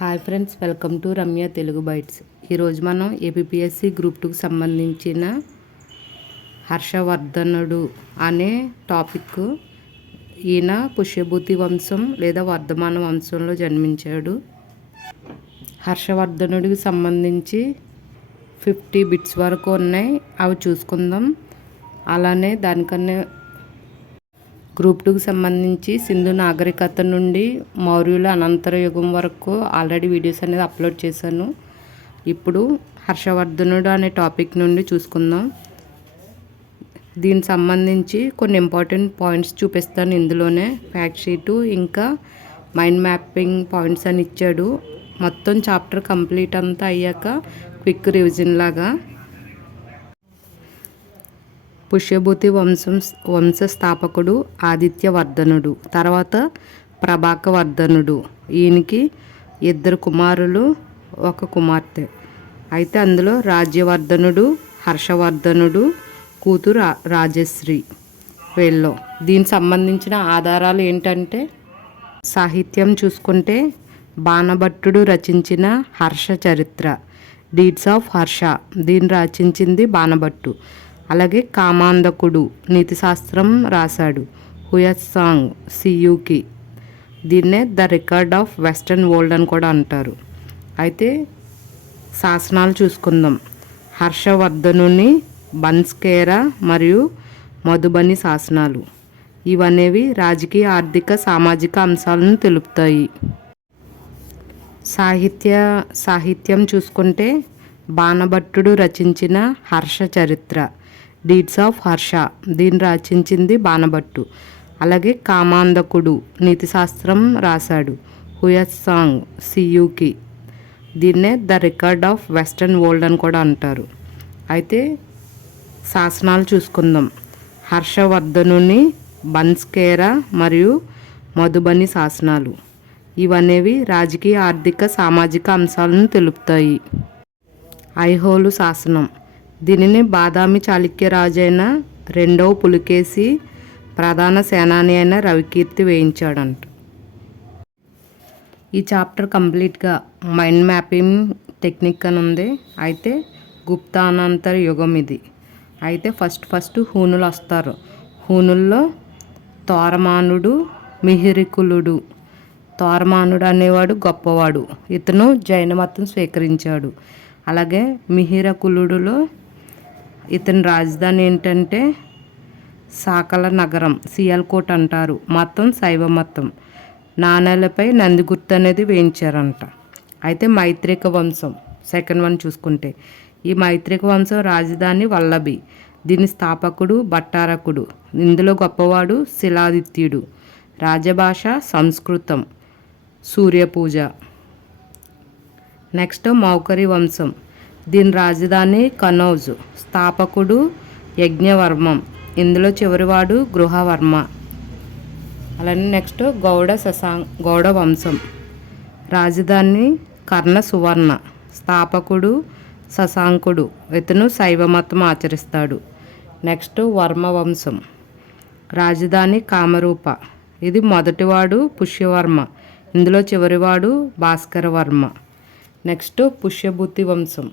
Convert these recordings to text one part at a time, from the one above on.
Hi friends welcome to Ramya Telugu bytes. ఈరోజు మనం APSC group టూకి సంబంధించిన హర్షవర్ధనుడు అనే టాపిక్ ఈయన పుష్యభూతి వంశం లేదా వర్ధమాన వంశంలో జన్మించాడు. హర్షవర్ధనుడికి సంబంధించి ఫిఫ్టీ బిట్స్ వరకు ఉన్నాయి. అవి చూసుకుందాం. అలానే దానికన్నా గ్రూప్ టూకి సంబంధించి సింధు నాగరికత నుండి మౌర్యుల అనంతర యుగం వరకు ఆల్రెడీ వీడియోస్ అనేది అప్లోడ్ చేశాను. ఇప్పుడు హర్షవర్ధనుడు అనే టాపిక్ నుండి చూసుకుందాం. దీనికి సంబంధించి కొన్ని ఇంపార్టెంట్ పాయింట్స్ చూపిస్తాను ఇందులోనే. ఫ్యాక్ట్ షీటు ఇంకా మైండ్ మ్యాపింగ్ పాయింట్స్ అని ఇచ్చాడు. మొత్తం చాప్టర్ కంప్లీట్ అంతా అయ్యాక క్విక్ రివిజన్ లాగా. పుష్యభూతి వంశం వంశ స్థాపకుడు ఆదిత్యవర్ధనుడు. తర్వాత ప్రభాకవర్ధనుడు ఈయనకి ఇద్దరు కుమారులు ఒక కుమార్తె. అయితే అందులో రాజ్యవర్ధనుడు హర్షవర్ధనుడు కూతురు రాజశ్రీ వీళ్ళు. దీనికి సంబంధించిన ఆధారాలు ఏంటంటే సాహిత్యం చూసుకుంటే బాణభట్టుడు రచించిన హర్ష చరిత్ర డీడ్స్ ఆఫ్ హర్ష. దీన్ని రచించింది బాణభట్టు. అలాగే కామాంధకుడు నీతిశాస్త్రం రాశాడు. Hiuen Tsang Siyuki. దీన్నే the record of western world అని కూడా అంటారు. అయితే శాసనాలు చూసుకుందాం. హర్షవర్ధనుని బన్స్కేరా మరియు మధుబని శాసనాలు. ఇవనేవి రాజకీయ ఆర్థిక సామాజిక అంశాలను తెలుపుతాయి. సాహిత్య సాహిత్యం చూసుకుంటే బాణభట్టుడు రచించిన హర్ష చరిత్ర డీడ్స్ ఆఫ్ హర్ష దీన్ని రచించింది బాణభట్టు. అలాగే కామాంధకుడు నీతిశాస్త్రం రాశాడు. హుయత్సాంగ్ సియుకి దీన్నే the record of western world అని కూడా అంటారు. అయితే శాసనాలు చూసుకుందాం. హర్షవర్ధనుని బన్స్కేరా మరియు మధుబని శాసనాలు. ఇవనేవి రాజకీయ ఆర్థిక సామాజిక అంశాలను తెలుపుతాయి. ఐహోలు శాసనం. దీనిని బాదామి చాళుక్య రాజైన రెండవ పులికేసి ప్రధాన సేనాని అయిన రవికీర్తి వేయించాడంట. ఈ చాప్టర్ కంప్లీట్గా మైండ్ మ్యాపింగ్ టెక్నిక్ అని ఉంది. అయితే గుప్తానంతర యుగం ఇది. అయితే ఫస్ట్ ఫస్ట్ హూనులు వస్తారు. హూనుల్లో తోరమానుడు మిహిరికులుడు. తోరమానుడు అనేవాడు గొప్పవాడు. ఇతను జైన మతం స్వీకరించాడు. అలాగే మిహిరకులుడులో ఇతని రాజధాని ఏంటంటే సాకల నగరం సియాల్కోట్ అంటారు. మతం శైవ మతం నాణేలపై నంది గుర్తు అనేది వేయించారంట. అయితే మైత్రిక వంశం సెకండ్ వన్ చూసుకుంటే. ఈ మైత్రిక వంశం రాజధాని వల్లభి దీని స్థాపకుడు భట్టారకుడు. ఇందులో గొప్పవాడు శిలాదిత్యుడు. రాజభాష సంస్కృతం సూర్యపూజ. నెక్స్ట్ మౌకరి వంశం. దీని రాజధాని కనౌజ్. స్థాపకుడు యజ్ఞవర్మం. ఇందులో చివరివాడు గృహవర్మ. అలానే నెక్స్ట్ గౌడ శశాంక్ గౌడ వంశం. రాజధాని కర్ణ సువర్ణ స్థాపకుడు శశాంకుడు. ఇతను శైవమతం ఆచరిస్తాడు. నెక్స్ట్ వర్మ వంశం. రాజధాని కామరూప. ఇది మొదటివాడు పుష్యవర్మ. ఇందులో చివరివాడు భాస్కర వర్మ నెక్స్ట్ పుష్యభూతి వంశం.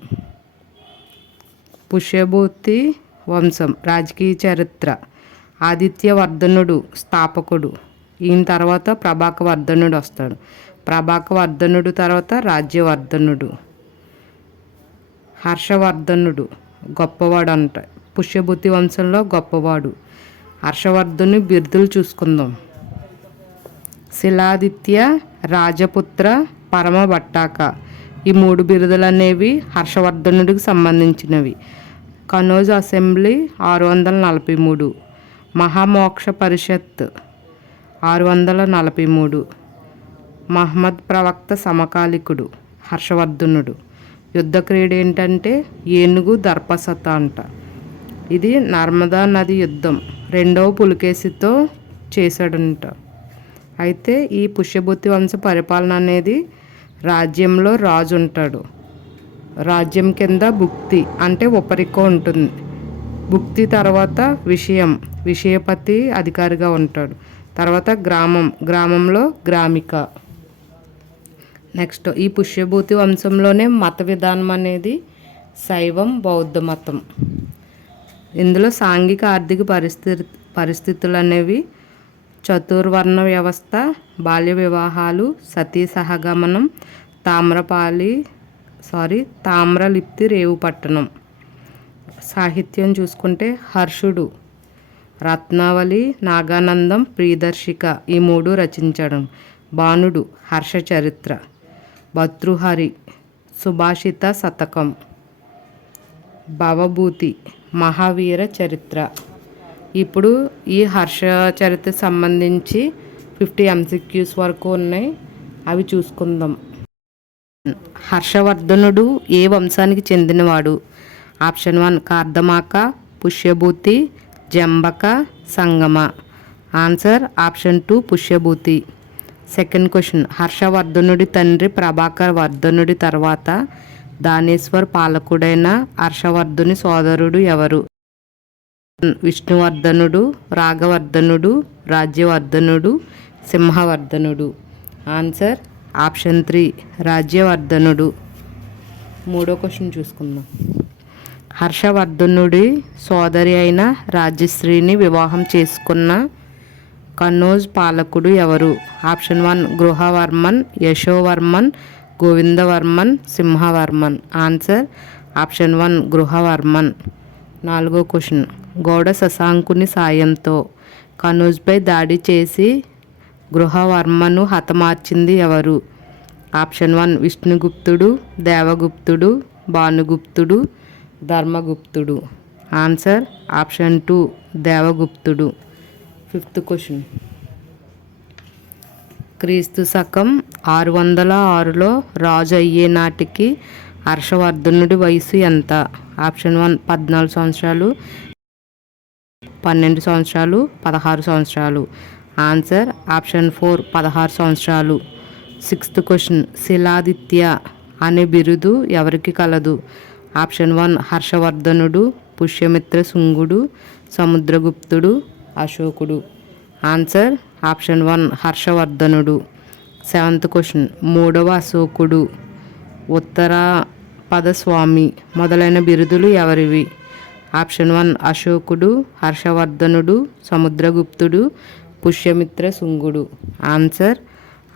పుష్యభూతి వంశం రాజకీయ చరిత్ర. ఆదిత్యవర్ధనుడు స్థాపకుడు. ఈయన తర్వాత ప్రభాకవర్ధనుడు వస్తాడు. ప్రభాకవర్ధనుడు తర్వాత రాజ్యవర్ధనుడు. హర్షవర్ధనుడు గొప్పవాడు అంట. పుష్యభూతి వంశంలో గొప్పవాడు. హర్షవర్ధను బిరుదులు చూసుకుందాం. శిలాదిత్య రాజపుత్ర పరమభట్టాక ఈ మూడు బిరుదులు అనేవి హర్షవర్ధనుడికి సంబంధించినవి. కనోజ్ అసెంబ్లీ ఆరు వందల నలభై మూడు. మహామోక్ష పరిషత్ ఆరు వందల నలభై మూడు. మహమ్మద్ ప్రవక్త సమకాలికుడు హర్షవర్ధనుడు. యుద్ధ క్రీడ ఏంటంటే ఏనుగు దర్పసత అంట. ఇది నర్మదా నది యుద్ధం. రెండవ పులికేసితో చేశాడంట. అయితే ఈ పుష్యభూతి వంశ పరిపాలన అనేది రాజ్యంలో రాజు ఉంటాడు రాజ్యం కింద భుక్తి అంటే ఉపరిక ఉంటుంది. భుక్తి తర్వాత విషయం విషయపతి అధికారిగా ఉంటాడు. తర్వాత గ్రామం గ్రామంలో గ్రామిక. నెక్స్ట్ ఈ పుష్యభూతి వంశంలోనే మత విధానం అనేది శైవం బౌద్ధ మతం. ఇందులో సాంఘిక ఆర్థిక పరిస్థితి పరిస్థితులు అనేవి చతుర్వర్ణ వ్యవస్థ బాల్య వివాహాలు సతీ సహగమనం తామ్రపాలి సారీ తామ్రలిప్తి రేవుపట్టణం సాహిత్యం చూసుకుంటే హర్షుడు రత్నావళి నాగానందం ప్రియదర్శిక ఈ మూడు రచించడం. బాణుడు హర్ష చరిత్ర. భతృహరి సుభాషిత శతకం. భవభూతి మహావీర చరిత్ర. ఇప్పుడు ఈ హర్ష చరిత్ర సంబంధించి ఫిఫ్టీ ఎంసిక్యూస్ వరకు ఉన్నాయి. అవి చూసుకుందాం. హర్షవర్ధనుడు ఏ వంశానికి చెందినవాడు? Option one Kardamaka Pushyabhuti Jambaka Sangama. Answer option two Pushyabhuti. Second question హర్షవర్ధనుడి తండ్రి ప్రభాకర్ వర్ధనుడి తర్వాత దానేశ్వర్ పాలకుడైన హర్షవర్ధుని సోదరుడు ఎవరు? విష్ణువర్ధనుడు రాఘవర్ధనుడు రాజ్యవర్ధనుడు సింహవర్ధనుడు. ఆన్సర్ ఆప్షన్ త్రీ రాజ్యవర్ధనుడు. మూడో క్వశ్చన్ చూసుకుందాం. హర్షవర్ధనుడి సోదరి అయిన రాజ్యశ్రీని వివాహం చేసుకున్న కన్నోజ్ పాలకుడు ఎవరు? Option one Grahavarman Yashovarman Govindavarman Simhavarman. Answer option one Grahavarman. నాలుగో క్వశ్చన్. గౌడ శశాంకుని సాయంతో. కనూజ్పై దాడి చేసి గృహవర్మను హతమార్చింది ఎవరు? ఆప్షన్ వన్ విష్ణుగుప్తుడు దేవగుప్తుడు భానుగుప్తుడు ధర్మగుప్తుడు. Answer option two దేవగుప్తుడు. Fifth question. క్రీస్తు శకం ఆరు వందల ఆరులో రాజు అయ్యే నాటికి హర్షవర్ధనుడి వయసు ఎంత? ఆప్షన్ వన్ పద్నాలుగు సంవత్సరాలు. పన్నెండు సంవత్సరాలు పదహారు సంవత్సరాలు. ఆన్సర్ ఆప్షన్ ఫోర్ పదహారు సంవత్సరాలు. సిక్స్త్ క్వశ్చన్ శిలాదిత్య అనే బిరుదు ఎవరికి కలదు? ఆప్షన్ వన్ హర్షవర్ధనుడు పుష్యమిత్ర శుంగుడు సముద్రగుప్తుడు అశోకుడు. ఆన్సర్ ఆప్షన్ వన్ హర్షవర్ధనుడు. సెవెంత్ క్వశ్చన్ మూడవ అశోకుడు. ఉత్తర పదస్వామి మొదలైన బిరుదులు ఎవరివి? ఆప్షన్ వన్ అశోకుడు హర్షవర్ధనుడు సముద్రగుప్తుడు పుష్యమిత్ర శుంగుడు. Answer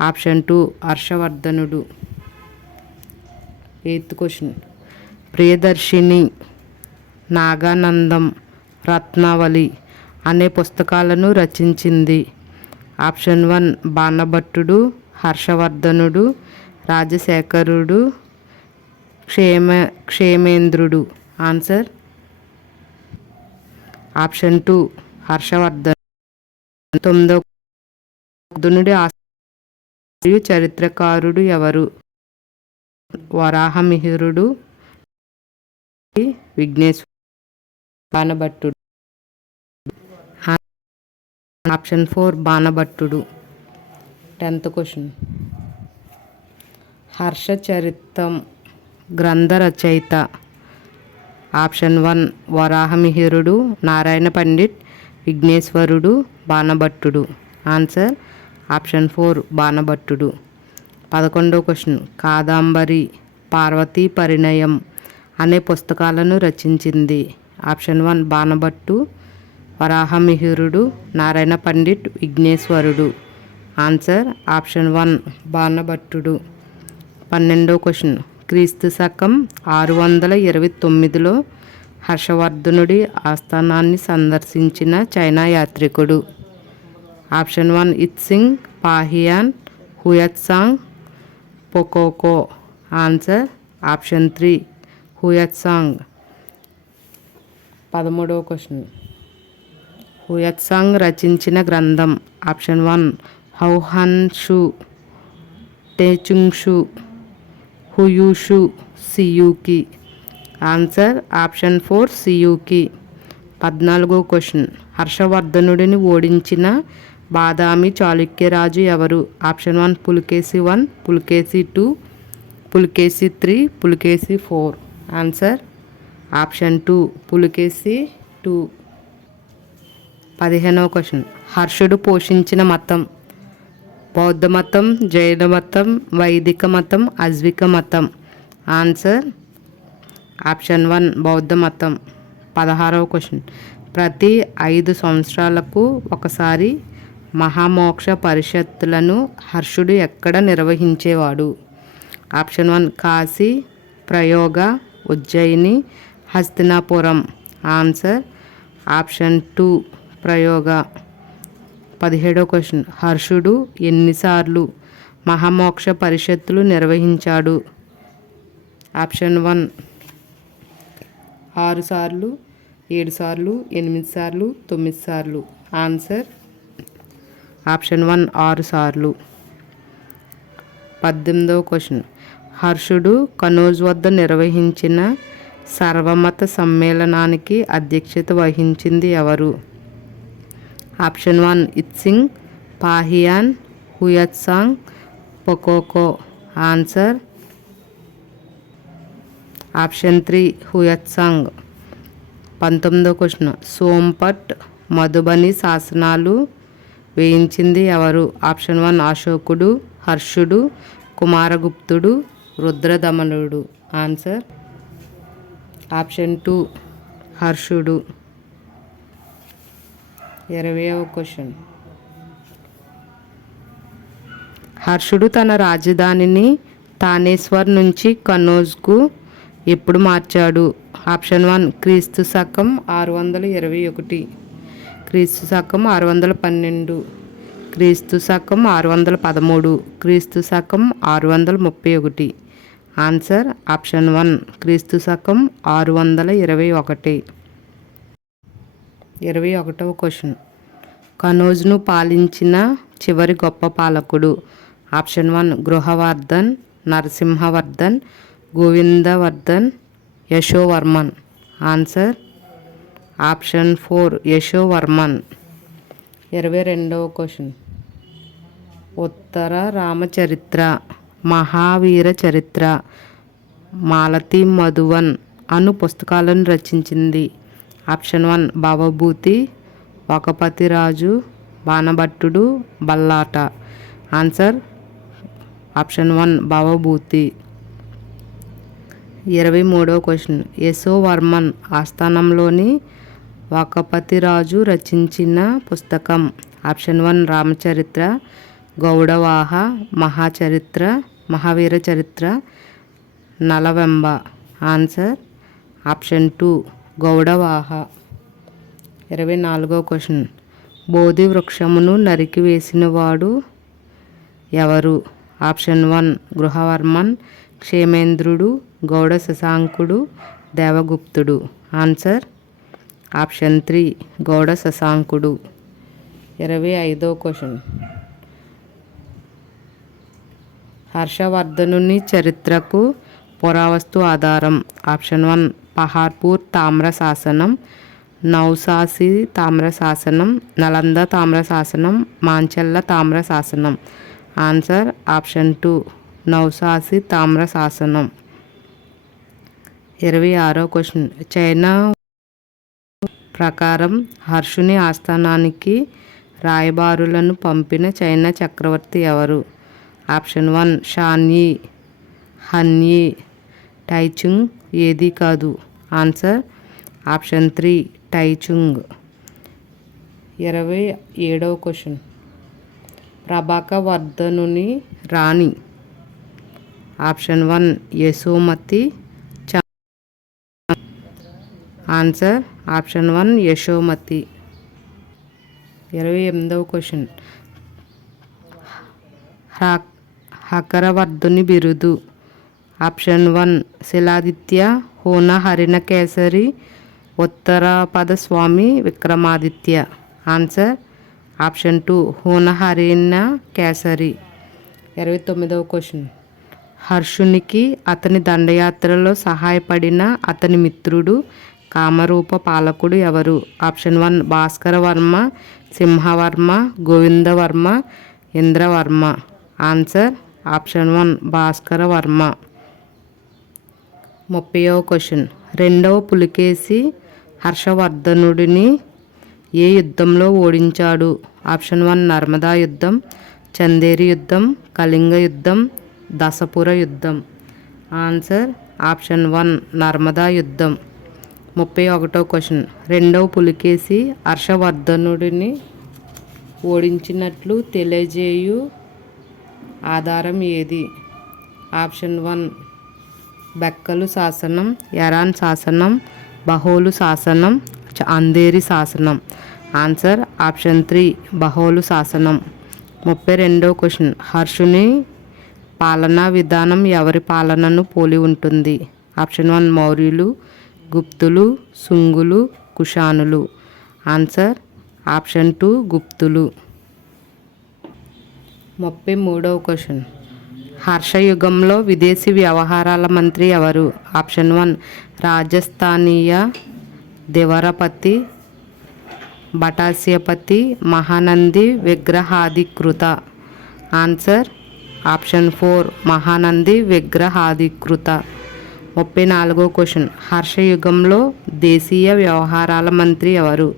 option two హర్షవర్ధనుడు. Eighth question. Priyadarshini నాగానందం రత్నావళి అనే పుస్తకాలను రచించింది. ఆప్షన్ వన్ బాణభట్టుడు హర్షవర్ధనుడు రాజశేఖరుడు క్షేమ క్షేమేంద్రుడు. Answer option two Harshavardhan. తొమ్మిదో బుద్ధునుడి మరియు చరిత్రకారుడు ఎవరు? వరాహమిహిరుడు విఘ్నేశ్వరుడు బాణభట్టుడు. Option four బాణభట్టుడు. Tenth question. Harsha చరిత్రం గ్రంథ రచయిత ఆప్షన్ వన్ వరాహమిహిరుడు నారాయణ పండిట్ విఘ్నేశ్వరుడు బాణభట్టుడు. ఆన్సర్ ఆప్షన్ ఫోర్ బాణభట్టుడు. పదకొండో క్వశ్చన్ కాదాంబరి పార్వతీ పరిణయం అనే పుస్తకాలను రచించింది. ఆప్షన్ వన్ బాణభట్టు వరాహమిహిరుడు నారాయణ పండిట్ విఘ్నేశ్వరుడు. ఆన్సర్ ఆప్షన్ వన్ బాణభట్టుడు. పన్నెండో క్వశ్చన్ క్రీస్తు శకం ఆరు వందల ఇరవై తొమ్మిదిలో హర్షవర్ధనుడి ఆస్థానాన్ని సందర్శించిన China యాత్రికుడు. Option one Itsing Fahien Hiuen Tsang పొకోకో. Answer option three Hiuen Tsang. పదమూడవ క్వశ్చన్. హుయత్సాంగ్ రచించిన గ్రంథం. ఆప్షన్ వన్ హౌహన్ షూ టేచుంగ్ షూ హుయూషు Si Yu Ki answer option four Si Yu Ki పద్నాలుగో క్వశ్చన్. హర్షవర్ధనుడిని ఓడించిన బాదామి చాళుక్యరాజు ఎవరు? Option one Pulakeshi one Pulakeshi two Pulakeshi three Pulakeshi four. Answer option two Pulakeshi two. పదిహేనవ క్వశ్చన్. హర్షుడు పోషించిన మతం. బౌద్ధ మతం జైన మతం వైదిక మతం అజ్విక మతం ఆన్సర్ ఆప్షన్ వన్ బౌద్ధ మతం పదహారవ క్వశ్చన్ ప్రతి ఐదు సంవత్సరాలకు ఒకసారి మహామోక్ష పరిషత్తులను హర్షుడు ఎక్కడ నిర్వహించేవాడు? Option one Kashi Prayaga Ujjaini Hastinapuram. Answer option two Prayaga. పదిహేడో క్వశ్చన్. హర్షుడు ఎన్నిసార్లు మహామోక్ష పరిషత్తులు నిర్వహించాడు? ఆప్షన్ వన్ ఆరు సార్లు ఏడు సార్లు ఎనిమిది సార్లు తొమ్మిది సార్లు. ఆన్సర్ ఆప్షన్ వన్ ఆరు సార్లు. పద్దెనిమిదవ క్వశ్చన్. హర్షుడు కనోజ్ వద్ద నిర్వహించిన సర్వమత సమ్మేళనానికి అధ్యక్షత వహించింది ఎవరు? Option one Itsing Fahien Hiuen Tsang పొకోకో answer. Option three Hiuen Tsang పంతొమ్మిదో క్వశ్చన్. సోంపట్ మధుబని శాసనాలు వేయించింది ఎవరు? ఆప్షన్ వన్ అశోకుడు హర్షుడు కుమారగుప్తుడు రుద్రదమనుడు. ఆన్సర్. ఆప్షన్ టూ హర్షుడు. ఇరవయవ క్వశ్చన్ హర్షుడు తన రాజధానిని తానేశ్వర్ నుంచి కనోజ్కు ఎప్పుడు మార్చాడు? ఆప్షన్ వన్ క్రీస్తు శకం ఆరు వందల ఇరవై ఒకటి. క్రీస్తు శకం ఆరు వందల పన్నెండు. క్రీస్తు శకం ఆరు వందల పదమూడు. క్రీస్తు శకం ఆరు వందల ముప్పై ఒకటి. ఆన్సర్ ఆప్షన్ వన్ క్రీస్తు శకం ఆరు వందల ఇరవై ఒకటి. ఇరవై ఒకటవ క్వశ్చన్. కనోజ్ను పాలించిన చివరి గొప్ప పాలకుడు. Option one Grahavardhan Narasimhavardhan Govindavardhan Yashovarman. Answer option four Yashovarman. ఇరవై రెండవ క్వశ్చన్. ఉత్తర రామచరిత్ర మహావీర చరిత్ర మాలతి మధువన్ అను పుస్తకాలను రచించింది. Option one Bhavabhuti ఒకపతిరాజు Banabhatta Ballata. Answer option one Bhavabhuti ఇరవై మూడవ క్వశ్చన్. యశోవర్మన్ ఆస్థానంలోని వకపతిరాజు రచించిన పుస్తకం. ఆప్షన్ వన్ రామచరిత్ర గౌడవాహ మహాచరిత్ర మహావీర చరిత్ర నలవెంబ. Answer option two. గౌడవాహ. ఇరవై నాలుగో క్వశ్చన్. బోధి వృక్షమును నరికివేసినవాడు ఎవరు? ఆప్షన్ వన్ గృహవర్మన్ క్షేమేంద్రుడు గౌడ శశాంకుడు దేవగుప్తుడు. ఆన్సర్ ఆప్షన్ త్రీ గౌడ శశాంకుడు. ఇరవై ఐదో క్వశ్చన్. హర్షవర్ధనుని చరిత్రకు పురావస్తు ఆధారం. ఆప్షన్ వన్ పహార్పూర్ తామ్రశాసనం నౌసాసి తామ్రశాసనం నలంద తామ్రశాసనం మాంచల్ల మాంచెల్ల తామ్ర శాసనం ఆన్సర్ ఆప్షన్ టూ నౌసాసి తామ్ర శాసనం ఇరవై ఆరో క్వశ్చన్. చైనా ప్రకారం హర్షుని ఆస్థానానికి రాయబారులను పంపిన చైనా చక్రవర్తి ఎవరు? ఆప్షన్ వన్ షాన్యీ. హన్యీ. టైచుంగ్. ఏదీ కాదు. ఆన్సర్ ఆప్షన్ త్రీ టైచుంగ్ ఇరవై ఏడవ క్వశ్చన్ ప్రభాక వర్ధనుని రాణి option one Yashomati answer option one Yashomati ఇరవై ఎనిమిదవ క్వశ్చన్ హకరవర్ధుని బిరుదు. ఆప్షన్ వన్ శిలాదిత్య హోన హరిణ కేసరి ఉత్తరపద స్వామి విక్రమాదిత్య. ఆన్సర్ ఆప్షన్ టూ హోన హరిణ కేసరి ఇరవై తొమ్మిదవ క్వశ్చన్. హర్షునికి అతని దండయాత్రలో సహాయపడిన అతని మిత్రుడు కామరూప పాలకుడు ఎవరు? Option one Bhaskara Varma Simhavarma Govindavarma Indravarma. Answer option one Bhaskara Varma. ముప్పైవ క్వశ్చన్. రెండవ పులికేసి హర్షవర్ధనుడిని ఏ యుద్ధంలో ఓడించాడు? ఆప్షన్ వన్ నర్మదా యుద్ధం చందేరి యుద్ధం కళింగ యుద్ధం దశపుర యుద్ధం. ఆన్సర్ ఆప్షన్ వన్ నర్మదా యుద్ధం. ముప్పై ఒకటో క్వశ్చన్. రెండవ పులికేసి హర్షవర్ధనుడిని ఓడించినట్లు తెలియజేయు ఆధారం ఏది? ఆప్షన్ వన్ బెక్కలు శాసనం ఎరాన్ శాసనం బహోలు శాసనం అందేరి శాసనం. ఆన్సర్ ఆప్షన్ త్రీ బహోలు శాసనం. ముప్పై రెండో క్వశ్చన్. హర్షుని పాలనా విధానం ఎవరి పాలనను పోలి ఉంటుంది? ఆప్షన్ వన్ మౌర్యులు గుప్తులు సుంగులు కుషానులు. ఆన్సర్ ఆప్షన్ టూ గుప్తులు. ముప్పై మూడవ క్వశ్చన్. హర్షయుగంలో విదేశీ వ్యవహారాల మంత్రి ఎవరు? ఆప్షన్ వన్ రాజస్థానీయ దివరపతి బటాస్యపతి మహానంది విగ్రహాధికృత. ఆన్సర్ ఆప్షన్ ఫోర్ మహానంది విగ్రహాధికృత. ముప్పై నాలుగో క్వశ్చన్ హర్షయుగంలో దేశీయ వ్యవహారాల మంత్రి ఎవరు?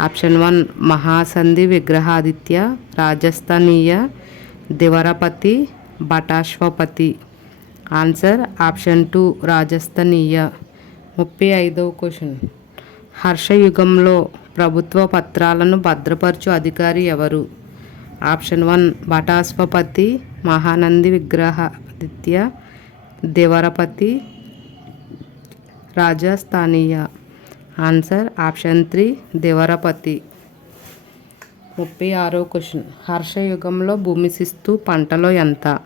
ఆప్షన్ వన్ మహాసంధి విగ్రహాదిత్య రాజస్థానీయ దివరపతి బటాశ్వపతి ఆన్సర్ ఆప్షన్ టూ రాజస్థానీయ. ముప్పై ఐదవ క్వశ్చన్. హర్షయుగంలో ప్రభుత్వ పత్రాలను భద్రపరచు అధికారి ఎవరు? ఆప్షన్ వన్ బటాస్వపతి మహానంది విగ్రహాదిత్య దేవరపతి రాజస్థానీయ. ఆన్సర్ ఆప్షన్ త్రీ దేవరపతి. ముప్పై ఆరో క్వశ్చన్. హర్షయుగంలో భూమి శిస్తు పంటలో ఎంత?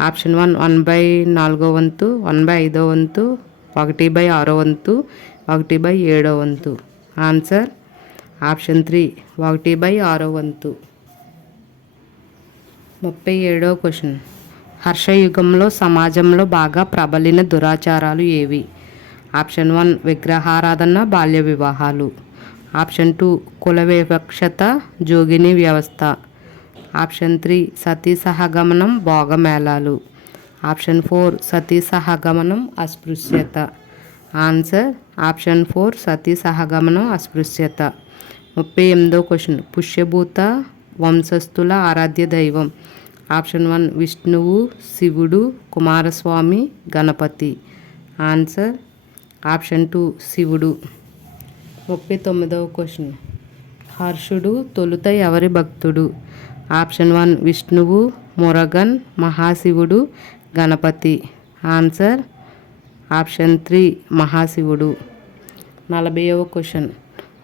ఆప్షన్ వన్ వన్ బై నాలుగో వంతు వన్ బై ఐదో వంతు ఒకటి బై ఆరో వంతు ఒకటి బై ఏడో వంతు. ఆన్సర్? ఆప్షన్ త్రీ ఒకటి బై ఆరో వంతు. ముప్పై ఏడో క్వశ్చన్. హర్షయుగంలో సమాజంలో బాగా ప్రబలిన దురాచారాలు ఏవి? ఆప్షన్ వన్ విగ్రహారాధన బాల్య వివాహాలు. ఆప్షన్ టూ కుల వివక్షత జోగిని వ్యవస్థ. ఆప్షన్ త్రీ సతీ సహగమనం భోగమేళాలు. ఆప్షన్ ఫోర్ సతీ సహగమనం అస్పృశ్యత. ఆన్సర్ ఆప్షన్ ఫోర్ సతీ సహగమనం అస్పృశ్యత. ముప్పై ఎనిమిదో క్వశ్చన్ పుష్యభూత వంశస్థుల ఆరాధ్య దైవం. ఆప్షన్ వన్ విష్ణువు శివుడు Kumaraswamy Ganapati. Answer option two శివుడు. ముప్పై తొమ్మిదవ క్వశ్చన్. హర్షుడు తొలుత ఎవరి భక్తుడు? ఆప్షన్ వన్ విష్ణువు మురగన్ మహాశివుడు గణపతి. ఆన్సర్ ఆప్షన్ త్రీ మహాశివుడు. నలభైవ క్వశ్చన్.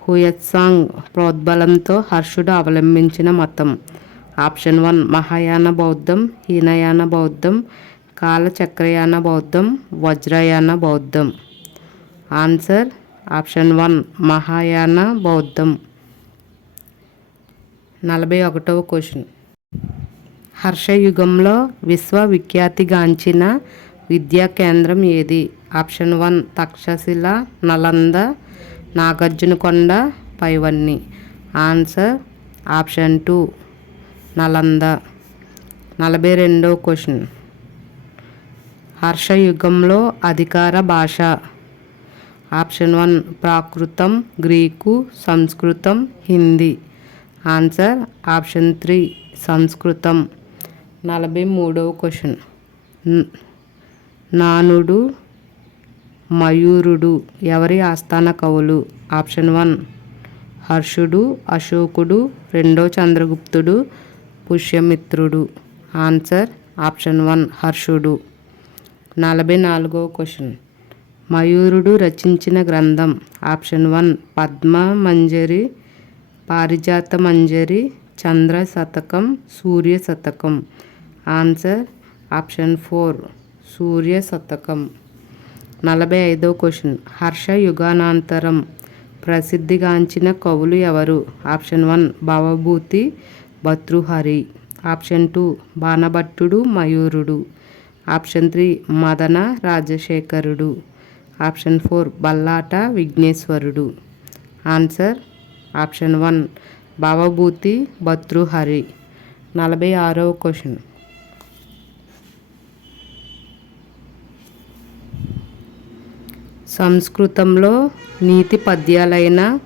హుయత్సాంగ్ ప్రోద్బలంతో హర్షుడు అవలంబించిన మతం. ఆప్షన్ వన్ మహాయాన బౌద్ధం హీనయాన బౌద్ధం కాలచక్రయాన బౌద్ధం వజ్రయాన బౌద్ధం. ఆన్సర్ ఆప్షన్ వన్ మహాయాన బౌద్ధం. నలభై ఒకటవ క్వశ్చన్. హర్షయుగంలో విశ్వవిఖ్యాతిగాంచిన విద్యా కేంద్రం ఏది? Option one Takshashila Nalanda Nagarjunakonda పైవన్ని. Answer option two Nalanda. నలభై రెండవ క్వశ్చన్. హర్షయుగంలో అధికార భాష ఆప్షన్ వన్ ప్రాకృతం గ్రీకు సంస్కృతం హిందీ. ఆన్సర్ ఆప్షన్ త్రీ సంస్కృతం. నలభై మూడవ క్వశ్చన్. నానుడు మయూరుడు ఎవరి ఆస్థాన కవులు? ఆప్షన్ వన్ హర్షుడు అశోకుడు రెండో చంద్రగుప్తుడు పుష్యమిత్రుడు. ఆన్సర్ ఆప్షన్ వన్ హర్షుడు. నలభై నాలుగో క్వశ్చన్. మయూరుడు రచించిన గ్రంథం. ఆప్షన్ వన్ పద్మ మంజరి పారిజాత మంజరి చంద్ర శతకం సూర్య శతకం. ఆన్సర్ ఆప్షన్ ఫోర్ సూర్య శతకం. నలభై ఐదో క్వశ్చన్ హర్ష యుగానాంతరం ప్రసిద్ధిగాంచిన కవులు ఎవరు? Option one Bhavabhuti Bhartrihari option two బాణభట్టుడు మయూరుడు. ఆప్షన్ త్రీ మదన రాజశేఖరుడు. ఆప్షన్ ఫోర్ బల్లాట విఘ్నేశ్వరుడు. Answer option one Bhavabhuti Bhartrihari. నలభై ఆరవ క్వశ్చన్. సంస్కృతంలో నీతి పద్యాలైన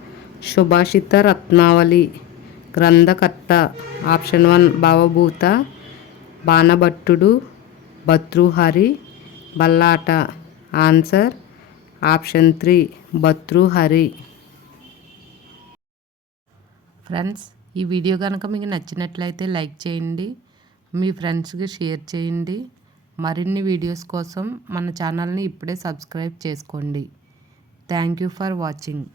సుభాషిత రత్నావళి గ్రంథకర్త ఆప్షన్ వన్ భవభూత బాణభట్టుడు Bhartrihari Ballata. Answer option three Bhartrihari friends ఈ వీడియో కనుక మీకు నచ్చినట్లయితే లైక్ చేయండి మీ ఫ్రెండ్స్కి షేర్ చేయండి మరిన్ని వీడియోస్ కోసం మన ఛానల్ని ఇప్పుడే సబ్స్క్రైబ్ చేసుకోండి. Thank you for watching.